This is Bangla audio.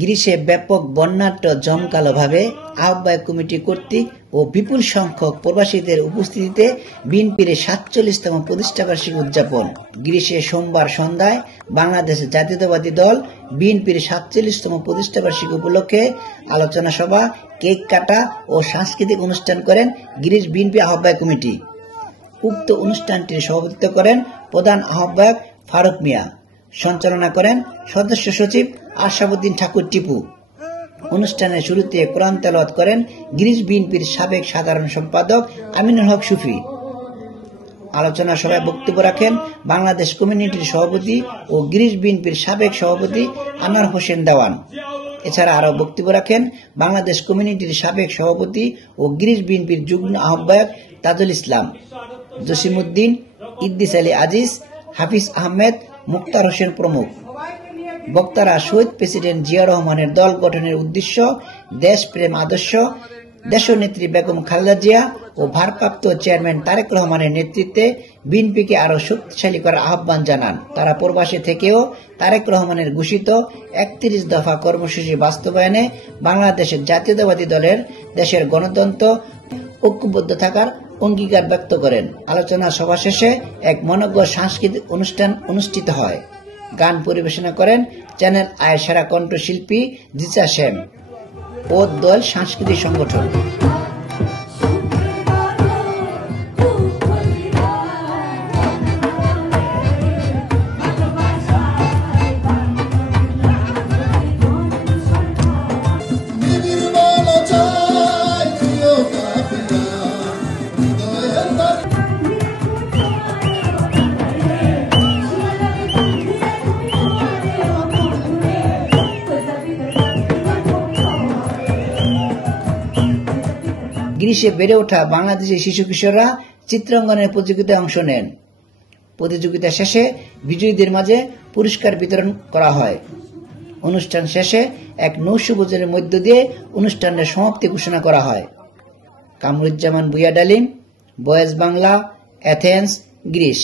গ্রীসে ব্যাপক বর্ণাঢ্য জমকালোভাবে আহ্বায়ক কমিটি কর্তৃক ও বিপুল সংখ্যক প্রবাসীদের উপস্থিতিতে বিএনপির ৪৭তম প্রতিষ্ঠাবার্ষিকী উদযাপন। গ্রীসে সোমবার সন্ধ্যায় বাংলাদেশ জাতীয়তাবাদী দল বিএনপির ৪৭তম প্রতিষ্ঠাবার্ষিকী উপলক্ষে আলোচনা সভা, কেক কাটা ও সাংস্কৃতিক অনুষ্ঠান করেন গ্রীস বিএনপি আহ্বায়ক কমিটি। উক্ত অনুষ্ঠানটির সভাপতিত্ব করেন প্রধান আহ্বায়ক ফারুক মিয়া। সঞ্চালনা করেন সদস্য সচিব আশরাফুদ্দিন ঠাকুর টিপু। অনুষ্ঠানের শুরুতে কোরআন তেলাওয়াত করেন গ্রীস বিএনপির সাবেক সাধারণ সম্পাদক আমিনুল হক সুফি। আলোচনা সভায় বক্তব্য রাখেন বাংলাদেশ কমিউনিটির সভাপতি ও গ্রীস বিএনপির সাবেক সভাপতি আনোয়ার হোসেন দেওয়ান। এছাড়া আরও বক্তব্য রাখেন বাংলাদেশ কমিউনিটির সাবেক সভাপতি ও গ্রীস বিএনপির যুগ্ম আহ্বায়ক তাজুল ইসলাম, জসিমউদ্দিন, ইদ্রিস আলী আজিজ, হাফিজ আহমেদ, মুক্তার হোসেন প্রমুখ। বক্তারা শহীদ প্রেসিডেন্ট জিয়া রহমানের দল গঠনের উদ্দেশ্য, দেশপ্রেম আদর্শ, দেশনেত্রী বেগম খালেদা জিয়া ও ভারপ্রাপ্ত চেয়ারম্যান তারেক রহমানের নেতৃত্বে বিএনপিকে আরও শক্তিশালী করার আহ্বান জানান। তারা প্রবাসী থেকেও তারেক রহমানের ঘোষিত ৩১ দফা কর্মসূচি বাস্তবায়নে বাংলাদেশের জাতীয়তাবাদী দলের দেশের গণতন্ত্র ঐক্যবদ্ধ থাকার অঙ্গীকার ব্যক্ত করেন। আলোচনা সভা শেষে এক মনোজ্ঞ সাংস্কৃতিক অনুষ্ঠান অনুষ্ঠিত হয়। গান পরিবেশনা করেন চ্যানেল আয়ের সেরা কণ্ঠশিল্পী জিসা শ্যাম ও দোয়েল সাংস্কৃতিক সংগঠন। গ্রীসে বেড়ে ওঠা বাংলাদেশি শিশু কিশোররা চিত্রাঙ্কনের প্রতিযোগিতায় অংশ নেন। প্রতিযোগিতা শেষে বিজয়ীদের মাঝে পুরস্কার বিতরণ করা হয়। অনুষ্ঠান শেষে এক নৈশভোজনের মধ্য দিয়ে অনুষ্ঠানের সমাপ্তি ঘোষণা করা হয়। কামরুজ্জামান ভুঁইয়া ডালিম, ভয়েস বাংলা, অ্যাথেন্স, গ্রিস।